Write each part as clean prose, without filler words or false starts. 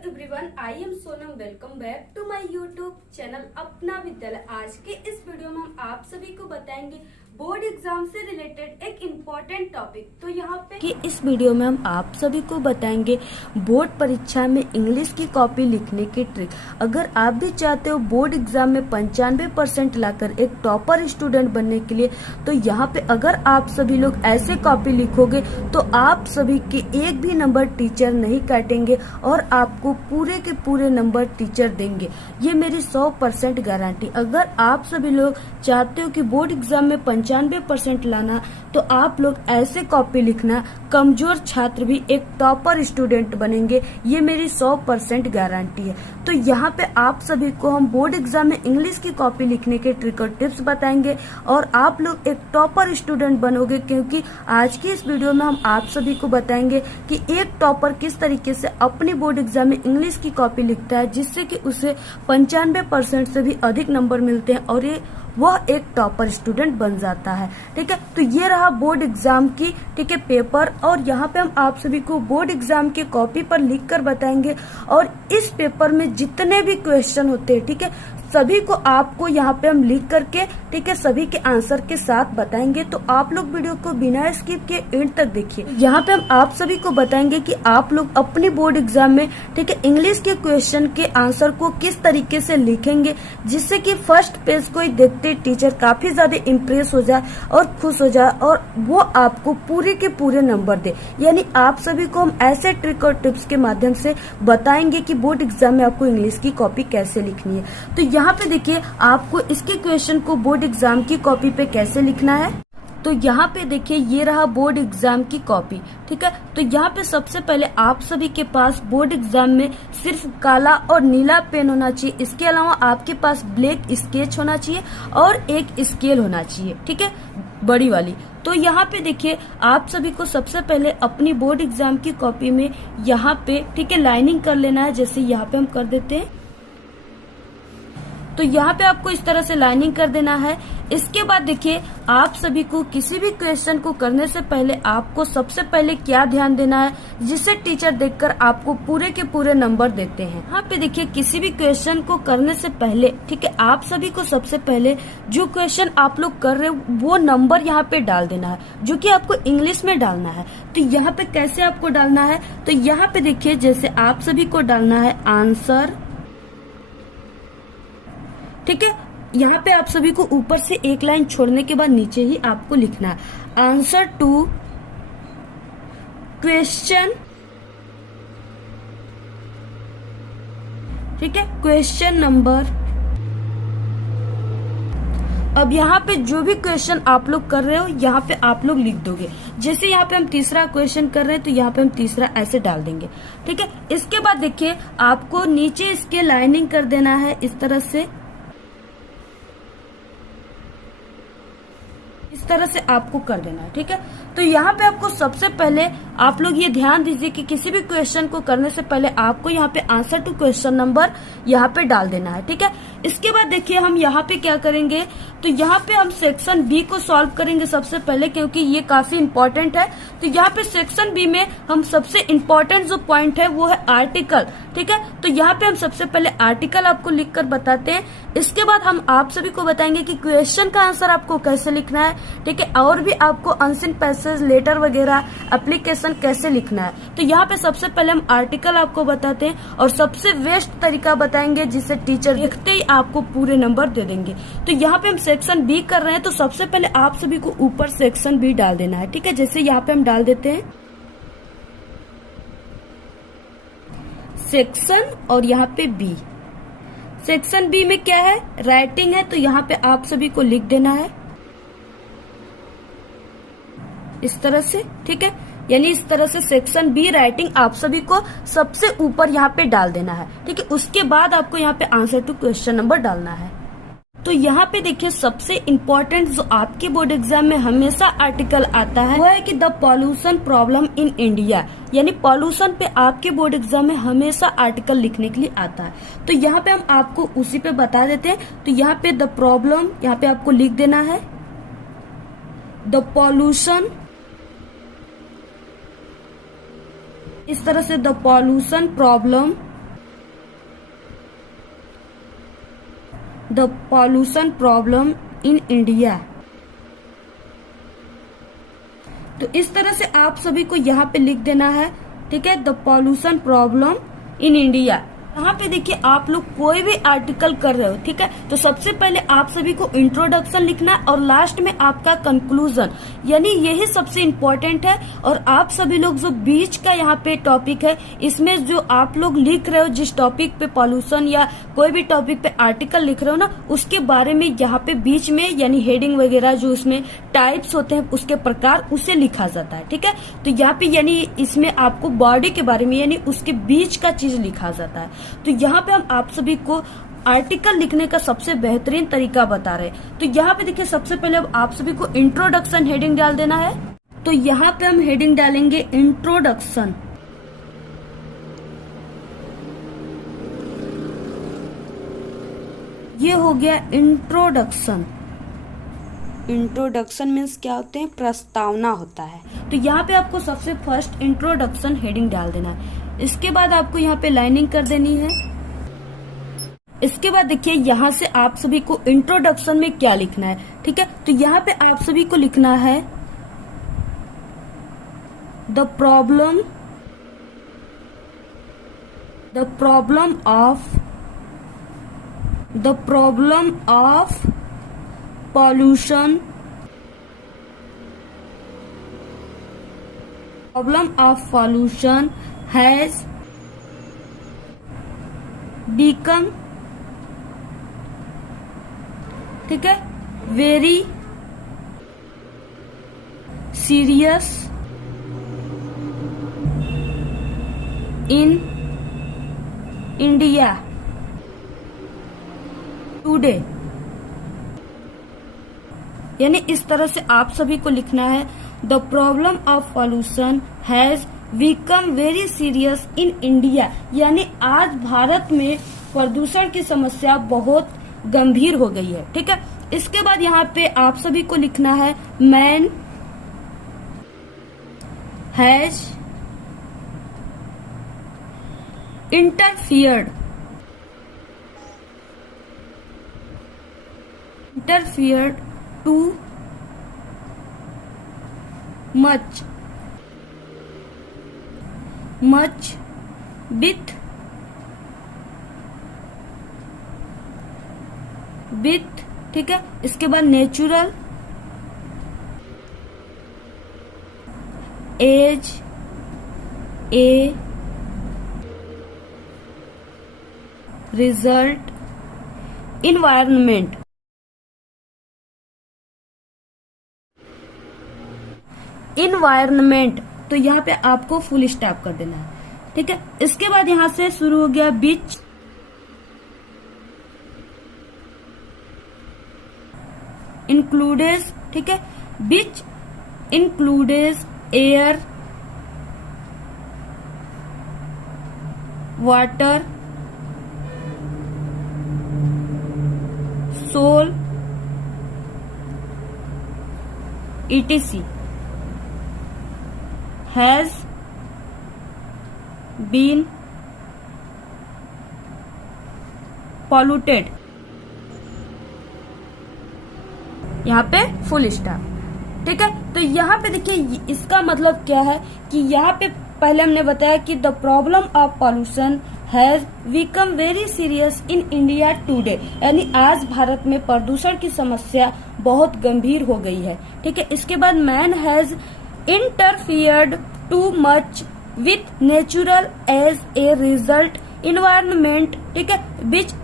Everyone, I am Sonam. Welcome back to my YouTube channel Apna Vidyalaya. आज के इस वीडियो में हम आप सभी को बताएंगे बोर्ड एग्जाम से रिलेटेड एक इम्पोर्टेंट टॉपिक। तो यहाँ पे कि इस वीडियो में हम आप सभी को बताएंगे बोर्ड परीक्षा में इंग्लिश की कॉपी लिखने की ट्रिक। अगर आप भी चाहते हो बोर्ड एग्जाम में 95% लाकर एक टॉपर स्टूडेंट बनने के लिए, तो यहाँ पे अगर आप सभी लोग ऐसे कॉपी लिखोगे तो आप सभी के एक भी नंबर टीचर नहीं काटेंगे और आपको पूरे के पूरे नंबर टीचर देंगे। ये मेरी 100% गारंटी। अगर आप सभी लोग चाहते हो कि बोर्ड एग्जाम में 95% लाना, तो आप लोग ऐसे कॉपी लिखना, कमजोर छात्र भी एक टॉपर स्टूडेंट बनेंगे। ये मेरी 100% गारंटी है। तो यहाँ पे आप सभी को हम बोर्ड एग्जाम में इंग्लिश की कॉपी लिखने के ट्रिक और टिप्स बताएंगे और आप लोग एक टॉपर स्टूडेंट बनोगे, क्योंकि आज की इस वीडियो में हम आप सभी को बताएंगे कि एक टॉपर किस तरीके से अपनी बोर्ड एग्जाम में इंग्लिश की कॉपी लिखता है, जिससे कि उसे 95% से भी अधिक नंबर मिलते हैं और ये वह एक टॉपर स्टूडेंट बन जाता है। ठीक है, तो ये रहा बोर्ड एग्जाम की पेपर, और यहाँ पे हम आप सभी को बोर्ड एग्जाम की कॉपी पर लिख कर बताएंगे। और इस पेपर में जितने भी क्वेश्चन होते हैं, ठीक है, सभी को आपको यहाँ पे हम लिख करके, ठीक है, सभी के आंसर के साथ बताएंगे। तो आप लोग वीडियो को बिना स्किप के एंड तक देखिए। यहाँ पे हम आप सभी को बताएंगे कि आप लोग अपनी बोर्ड एग्जाम में, ठीक है, इंग्लिश के क्वेश्चन के आंसर को किस तरीके से लिखेंगे, जिससे कि फर्स्ट पेज को ही देखते टीचर काफी ज्यादा इम्प्रेस हो जाए और खुश हो जाए और वो आपको पूरे के पूरे नंबर दे। यानी आप सभी को हम ऐसे ट्रिक और टिप्स के माध्यम से बताएंगे कि बोर्ड एग्जाम में आपको इंग्लिश की कॉपी कैसे लिखनी है। तो यहाँ पे देखिए, आपको इसके क्वेश्चन को बोर्ड एग्जाम की कॉपी पे कैसे लिखना है। तो यहाँ पे देखिए, ये रहा बोर्ड एग्जाम की कॉपी। ठीक है, तो यहाँ पे सबसे पहले आप सभी के पास बोर्ड एग्जाम में सिर्फ काला और नीला पेन होना चाहिए। इसके अलावा आपके पास ब्लैक स्केच होना चाहिए और एक स्केल होना चाहिए, ठीक है, बड़ी वाली। तो यहाँ पे देखिए, आप सभी को सबसे पहले अपनी बोर्ड एग्जाम की कॉपी में यहाँ पे, ठीक है, लाइनिंग कर लेना है। जैसे यहाँ पे हम कर देते हैं, तो यहाँ पे आपको इस तरह से लाइनिंग कर देना है। इसके बाद देखिए, आप सभी को किसी भी क्वेश्चन को करने से पहले आपको सबसे पहले क्या ध्यान देना है, जिससे टीचर देखकर आपको पूरे के पूरे नंबर देते हैं। यहाँ पे देखिए, किसी भी क्वेश्चन को करने से पहले, ठीक है, आप सभी को सबसे पहले जो क्वेश्चन आप लोग कर रहे हो वो नंबर यहाँ पे डाल देना है, जो कि आपको इंग्लिश में डालना है। तो यहाँ पे कैसे आपको डालना है, तो यहाँ पे देखिए, जैसे आप सभी को डालना है आंसर, ठीक है, यहाँ पे आप सभी को ऊपर से एक लाइन छोड़ने के बाद नीचे ही आपको लिखना है आंसर टू क्वेश्चन, ठीक है, क्वेश्चन नंबर। अब यहाँ पे जो भी क्वेश्चन आप लोग कर रहे हो यहाँ पे आप लोग लिख दोगे। जैसे यहाँ पे हम तीसरा क्वेश्चन कर रहे हैं तो यहाँ पे हम तीसरा ऐसे डाल देंगे। ठीक है, इसके बाद देखिए, आपको नीचे इसके लाइनिंग कर देना है इस तरह से, इस तरह से आपको कर देना है। ठीक है, तो यहाँ पे आपको सबसे पहले आप लोग ये ध्यान दीजिए कि किसी भी क्वेश्चन को करने से पहले आपको यहाँ पे आंसर टू क्वेश्चन नंबर यहाँ पे डाल देना है। ठीक है, इसके बाद देखिए, हम यहाँ पे क्या करेंगे, तो यहाँ पे हम सेक्शन बी को सॉल्व करेंगे सबसे पहले, क्योंकि ये काफी इम्पोर्टेंट है। तो यहाँ पे सेक्शन बी में हम सबसे इम्पोर्टेंट जो पॉइंट है वो है आर्टिकल। ठीक है, तो यहाँ पे हम सबसे पहले आर्टिकल आपको लिख कर बताते हैं। इसके बाद हम आप सभी को बताएंगे कि क्वेश्चन का आंसर आपको कैसे लिखना है। ठीक है, और भी आपको अनसीन पैसेज, लेटर वगैरह, एप्लीकेशन कैसे लिखना है। तो यहाँ पे सबसे पहले हम आर्टिकल आपको बताते हैं और सबसे बेस्ट तरीका बताएंगे, जिससे टीचर देखते ही आपको पूरे नंबर दे देंगे। तो यहाँ पे हम सेक्शन बी कर रहे हैं, तो सबसे पहले आप सभी को ऊपर सेक्शन बी डाल देना है। ठीक है, जैसे यहाँ पे हम डाल देते हैं सेक्शन और यहाँ पे बी। सेक्शन बी में क्या है, राइटिंग है, तो यहाँ पे आप सभी को लिख देना है इस तरह से। ठीक है, यानी इस तरह से सेक्शन बी राइटिंग आप सभी को सबसे ऊपर यहाँ पे डाल देना है। ठीक है, उसके बाद आपको यहाँ पे आंसर टू क्वेश्चन नंबर डालना है। तो यहाँ पे देखिए, सबसे इम्पोर्टेंट जो आपके बोर्ड एग्जाम में हमेशा आर्टिकल आता है वो है कि the pollution problem in India. यानी पॉल्यूशन पे आपके बोर्ड एग्जाम में हमेशा आर्टिकल लिखने के लिए आता है। तो यहाँ पे हम आपको उसी पे बता देते हैं। तो यहाँ पे द प्रॉब्लम, यहाँ पे आपको लिख देना है द पॉल्यूशन, इस तरह से the pollution problem the pollution problem in India. तो इस तरह से आप सभी को यहाँ पे लिख देना है, ठीक है, the pollution problem in India. यहाँ पे देखिए आप लोग कोई भी आर्टिकल कर रहे हो, ठीक है, तो सबसे पहले आप सभी को इंट्रोडक्शन लिखना है और लास्ट में आपका कंक्लूजन, यानी यही सबसे इम्पोर्टेंट है। और आप सभी लोग जो बीच का यहाँ पे टॉपिक है, इसमें जो आप लोग लिख रहे हो, जिस टॉपिक पे पॉल्यूशन या कोई भी टॉपिक पे आर्टिकल लिख रहे हो ना, उसके बारे में यहाँ पे बीच में यानी हेडिंग वगैरह जो उसमें टाइप्स होते हैं, उसके प्रकार, उसे लिखा जाता है, ठीक है। तो यहाँ पे यानी इसमें आपको बॉडी के बारे में यानी उसके बीच का चीज लिखा जाता है। तो यहाँ पे हम आप सभी को आर्टिकल लिखने का सबसे बेहतरीन तरीका बता रहे हैं। तो यहाँ पे देखिए सबसे पहले अब आप सभी को इंट्रोडक्शन हेडिंग डाल देना है। तो यहाँ पे हम हेडिंग डालेंगे इंट्रोडक्शन। ये हो गया इंट्रोडक्शन। इंट्रोडक्शन मीन्स क्या होते हैं, प्रस्तावना होता है। तो यहाँ पे आपको सबसे फर्स्ट इंट्रोडक्शन हेडिंग डाल देना है। इसके बाद आपको यहाँ पे लाइनिंग कर देनी है। इसके बाद देखिए यहाँ से आप सभी को इंट्रोडक्शन में क्या लिखना है, ठीक है। तो यहाँ पे आप सभी को लिखना है the problem of pollution has become, ठीक है, very serious in India today। यानी इस तरह से आप सभी को लिखना है, the problem of pollution has become very serious in India, यानी आज भारत में प्रदूषण की समस्या बहुत गंभीर हो गई है, ठीक है। इसके बाद यहाँ पे आप सभी को लिखना है, man has interfered too much with, ठीक है। इसके बाद natural as a result environment. तो यहाँ पे आपको फुल स्टॉप कर देना है, ठीक है। इसके बाद यहाँ से शुरू हो गया बीच इंक्लूडेस, ठीक है, which includes air water soil etc has been polluted। यहाँ पे फुल स्टॉप, ठीक है। तो यहाँ पे देखिए इसका मतलब क्या है कि यहाँ पे पहले हमने बताया कि the problem of pollution has become very serious in India today, यानी आज भारत में प्रदूषण की समस्या बहुत गंभीर हो गई है, ठीक है। इसके बाद man has interfered too much with natural as a result environment, ठीक है, which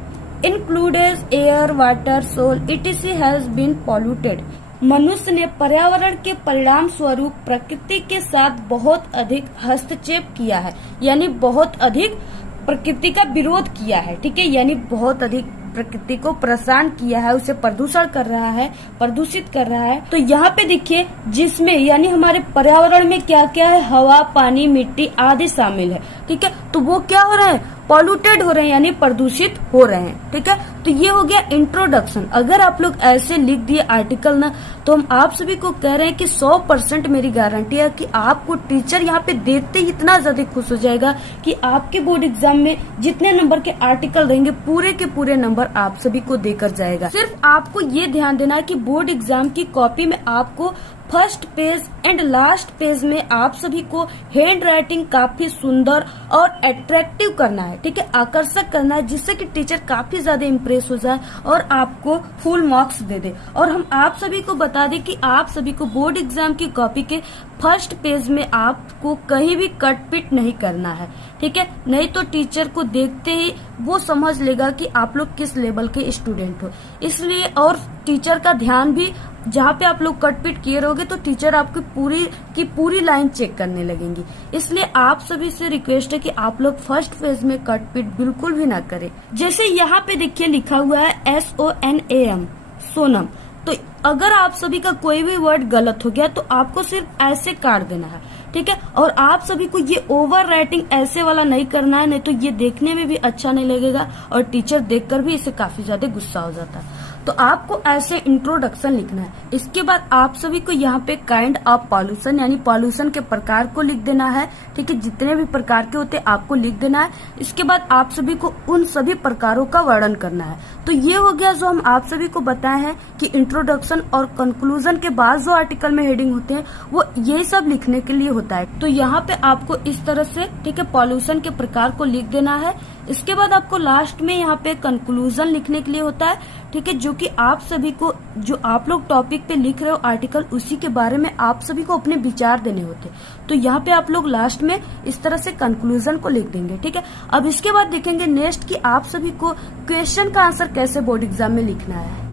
includes air water soil etc has been polluted. मनुष्य ने पर्यावरण के परिणाम स्वरूप प्रकृति के साथ बहुत अधिक हस्तक्षेप किया है, यानी बहुत अधिक प्रकृति का विरोध किया है, ठीक है, यानी बहुत अधिक प्रकृति को परेशान किया है, उसे प्रदूषण कर रहा है, प्रदूषित कर रहा है। तो यहाँ पे देखिए जिसमें यानी हमारे पर्यावरण में क्या क्या है, हवा पानी मिट्टी आदि शामिल है, ठीक है। तो वो क्या हो रहे हैं, पॉल्यूटेड हो रहे हैं, यानी प्रदूषित हो रहे हैं, ठीक है। तो ये हो गया इंट्रोडक्शन। अगर आप लोग ऐसे लिख दिए आर्टिकल ना, तो हम आप सभी को कह रहे हैं कि 100% मेरी गारंटी है कि आपको टीचर यहाँ पे देखते ही इतना ज्यादा खुश हो जाएगा कि आपके बोर्ड एग्जाम में जितने नंबर के आर्टिकल रहेंगे पूरे के पूरे नंबर आप सभी को देकर जाएगा। सिर्फ आपको ये ध्यान देना है कि बोर्ड एग्जाम की कॉपी में आपको first page and last page में आप सभी को हैंड राइटिंग काफी सुंदर और अट्रैक्टिव करना है, ठीक है, आकर्षक करना है, जिससे कि टीचर काफी ज्यादा इम्प्रेस हो जाए और आपको फुल मार्क्स दे दे। और हम आप सभी को बता दें कि आप सभी को बोर्ड एग्जाम की कॉपी के फर्स्ट पेज में आपको कहीं भी कट पिट नहीं करना है, ठीक है, नहीं तो टीचर को देखते ही वो समझ लेगा कि आप लोग किस लेवल के स्टूडेंट हो। इसलिए और टीचर का ध्यान भी जहाँ पे आप लोग कट पिट किए रहोगे तो टीचर आपकी पूरी लाइन चेक करने लगेंगी। इसलिए आप सभी से रिक्वेस्ट है कि आप लोग फर्स्ट पेज में कट पिट बिल्कुल भी ना करें। जैसे यहाँ पे देखिए लिखा हुआ है SONAM सोनम, तो अगर आप सभी का कोई भी वर्ड गलत हो गया तो आपको सिर्फ ऐसे काट देना है, ठीक है। और आप सभी को ये ओवर राइटिंग ऐसे वाला नहीं करना है, नहीं तो ये देखने में भी अच्छा नहीं लगेगा और टीचर देखकर भी इसे काफी ज्यादा गुस्सा हो जाता है। तो आपको ऐसे इंट्रोडक्शन लिखना है। इसके बाद आप सभी को यहाँ पे काइंड ऑफ पॉल्यूशन यानी पॉल्यूशन के प्रकार को लिख देना है, ठीक है, जितने भी प्रकार के होते हैं आपको लिख देना है। इसके बाद आप सभी को उन सभी प्रकारों का वर्णन करना है। तो ये हो गया जो हम आप सभी को बताए हैं कि इंट्रोडक्शन और कंक्लूजन के बाद जो आर्टिकल में हेडिंग होते हैं वो ये सब लिखने के लिए होता है। तो यहाँ पे आपको इस तरह से, ठीक है, पॉल्यूशन के प्रकार को लिख देना है। इसके बाद आपको लास्ट में यहाँ पे कंक्लूजन लिखने के लिए होता है, ठीक है, जो कि आप सभी को जो आप लोग टॉपिक पे लिख रहे हो आर्टिकल उसी के बारे में आप सभी को अपने विचार देने होते। तो यहाँ पे आप लोग लास्ट में इस तरह से कंक्लूजन को लिख देंगे, ठीक है। अब इसके बाद देखेंगे नेक्स्ट कि आप सभी को क्वेश्चन का आंसर कैसे बोर्ड एग्जाम में लिखना है।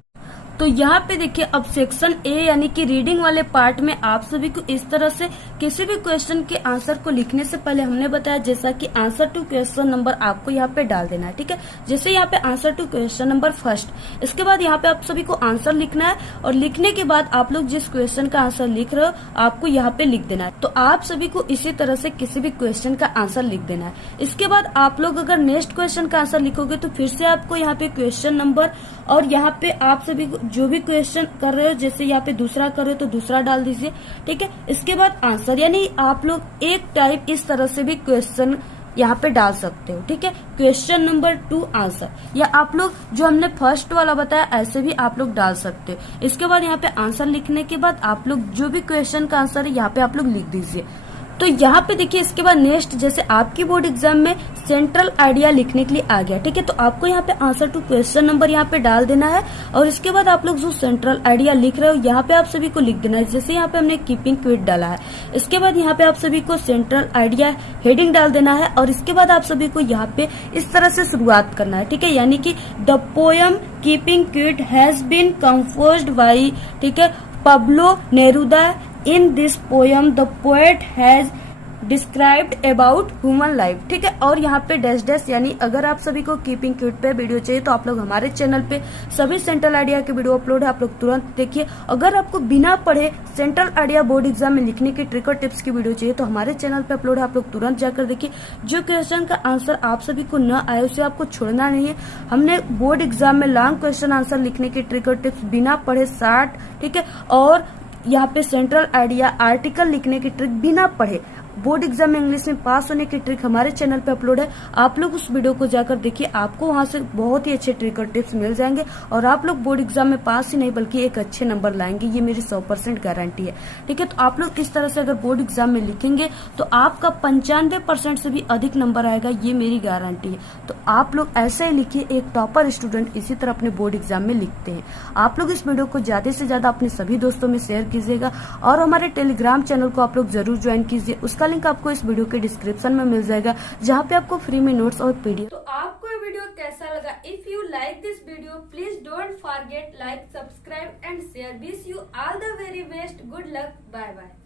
तो यहाँ पे देखिए अब सेक्शन ए यानी कि रीडिंग वाले पार्ट में आप सभी को इस तरह से किसी भी क्वेश्चन के आंसर को लिखने से पहले हमने बताया जैसा कि आंसर टू क्वेश्चन नंबर आपको यहाँ पे डाल देना है, ठीक है। जैसे यहाँ पे answer to question number first, इसके बाद यहाँ पे आप सभी को आंसर लिखना है और लिखने के बाद आप लोग जिस क्वेश्चन का आंसर लिख रहे हो आपको यहाँ पे लिख देना है। तो आप सभी को इसी तरह से किसी भी क्वेश्चन का आंसर लिख देना है। इसके बाद आप लोग अगर नेक्स्ट क्वेश्चन का आंसर लिखोगे तो फिर से आपको यहाँ पे क्वेश्चन नंबर और यहाँ पे आप सभी को जो भी क्वेश्चन कर रहे हो, जैसे यहाँ पे दूसरा कर रहे हो तो दूसरा डाल दीजिए, ठीक है। इसके बाद आंसर, यानी आप लोग एक टाइप इस तरह से भी क्वेश्चन यहाँ पे डाल सकते हो, ठीक है। क्वेश्चन नंबर 2 आंसर, या आप लोग जो हमने फर्स्ट वाला बताया ऐसे भी आप लोग डाल सकते हो। इसके बाद यहाँ पे आंसर लिखने के बाद आप लोग जो भी क्वेश्चन का आंसर है यहाँ पे आप लोग लिख दीजिए। तो यहाँ पे देखिए इसके बाद नेक्स्ट जैसे आपकी बोर्ड एग्जाम में सेंट्रल आइडिया लिखने के लिए आ गया, ठीक है। तो आपको यहाँ पे आंसर टू क्वेश्चन नंबर यहाँ पे डाल देना है और इसके बाद आप लोग जो सेंट्रल आइडिया लिख रहे हो यहाँ पे आप सभी को लिख देना है। जैसे यहाँ पे हमने कीपिंग क्विट डाला है, इसके बाद यहाँ पे आप सभी को सेंट्रल आइडिया हेडिंग डाल देना है और इसके बाद आप सभी को यहाँ पे इस तरह से शुरुआत करना है, ठीक है। यानी कि the poem keeping quiet has been composed by, ठीक है, Pablo Neruda. In this poem, the poet has described about human life, ठीक है। और यहाँ पे डैश डैश, यानी अगर आप सभी को कीपिंग क्विट पे वीडियो चाहिए तो आप लोग हमारे चैनल पे सभी सेंट्रल आइडिया के वीडियो अपलोड है, आप लोग तुरंत देखिए। अगर आपको बिना पढ़े सेंट्रल आइडिया बोर्ड एग्जाम में लिखने की ट्रिक और टिप्स की वीडियो चाहिए तो हमारे चैनल पे अपलोड है, आप लोग तुरंत जाकर देखिए। जो क्वेश्चन का आंसर आप सभी को न आए उसे आपको छोड़ना नहीं है। हमने बोर्ड एग्जाम में लॉन्ग क्वेश्चन आंसर लिखने की ट्रिक और टिप्स बिना पढ़े 60, ठीक है, और यहाँ पे सेंट्रल आइडिया आर्टिकल लिखने की ट्रिक बिना पढ़े बोर्ड एग्जाम में इंग्लिश में पास होने की ट्रिक हमारे चैनल पे अपलोड है। आप लोग उस वीडियो को जाकर देखिए, आपको वहां से बहुत ही अच्छे ट्रिक और टिप्स मिल जाएंगे और आप लोग बोर्ड एग्जाम में पास ही नहीं बल्कि एक अच्छे नंबर लाएंगे, ये मेरी 100% गारंटी है, ठीक है। तो आप लोग इस तरह से अगर बोर्ड एग्जाम में लिखेंगे तो आपका 95% से भी अधिक नंबर आएगा, ये मेरी गारंटी है। तो आप लोग ऐसे ही लिखिए, एक टॉपर स्टूडेंट इसी तरह अपने बोर्ड एग्जाम में लिखते हैं। आप लोग इस वीडियो को ज्यादा से ज्यादा अपने सभी दोस्तों में शेयर कीजिएगा और हमारे टेलीग्राम चैनल को आप लोग जरूर ज्वाइन कीजिए, उसका लिंक आपको इस वीडियो के डिस्क्रिप्शन में मिल जाएगा, जहाँ पे आपको फ्री में नोट्स और पीडीएफ। तो आपको ये वीडियो कैसा लगा? If you like this video please don't forget like, subscribe and share. Wish you all the very best, good luck, bye bye.